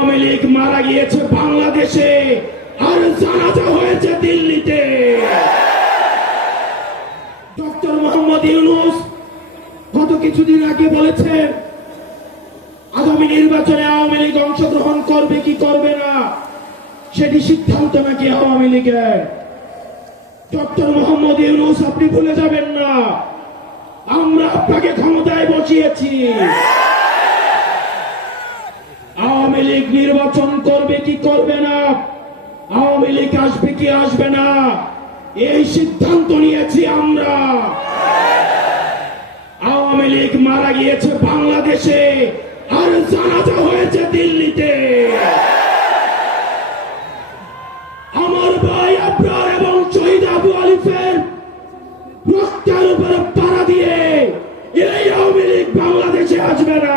আওয়ামী লীগ মারা গিয়েছে বাংলাদেশে, আর জানাজা হয়েছে দিল্লিতে। ডক্টর মোহাম্মদ ইউনূস গত কিছুদিন আগে বলেছেন আগামী নির্বাচনে আওয়ামী লীগ অংশগ্রহণ করবে কি করবে না সেটি সিদ্ধান্ত নাকি আওয়ামী লীগের। ডক্টর মোহাম্মদ ইউনূস, আপনি ভুলে যাবেন না আমরা আপনাকে ক্ষমতায় বসিয়েছি। আওয়ামী লীগ নির্বাচন করবে কি করবে না, আওয়ামী লীগ আসবে কি আসবে না, এই সিদ্ধান্ত নিয়েছি আমরা। আওয়ামী লীগ মারা গিয়েছে বাংলাদেশে, আর জানাজা হয়েছে দিল্লিতে। আমার ভাই আবরার এবং শহীদ আবু আলিফের রক্তের উপরে পাড়া দিয়ে এই আওয়ামী লীগ বাংলাদেশে আসবে না।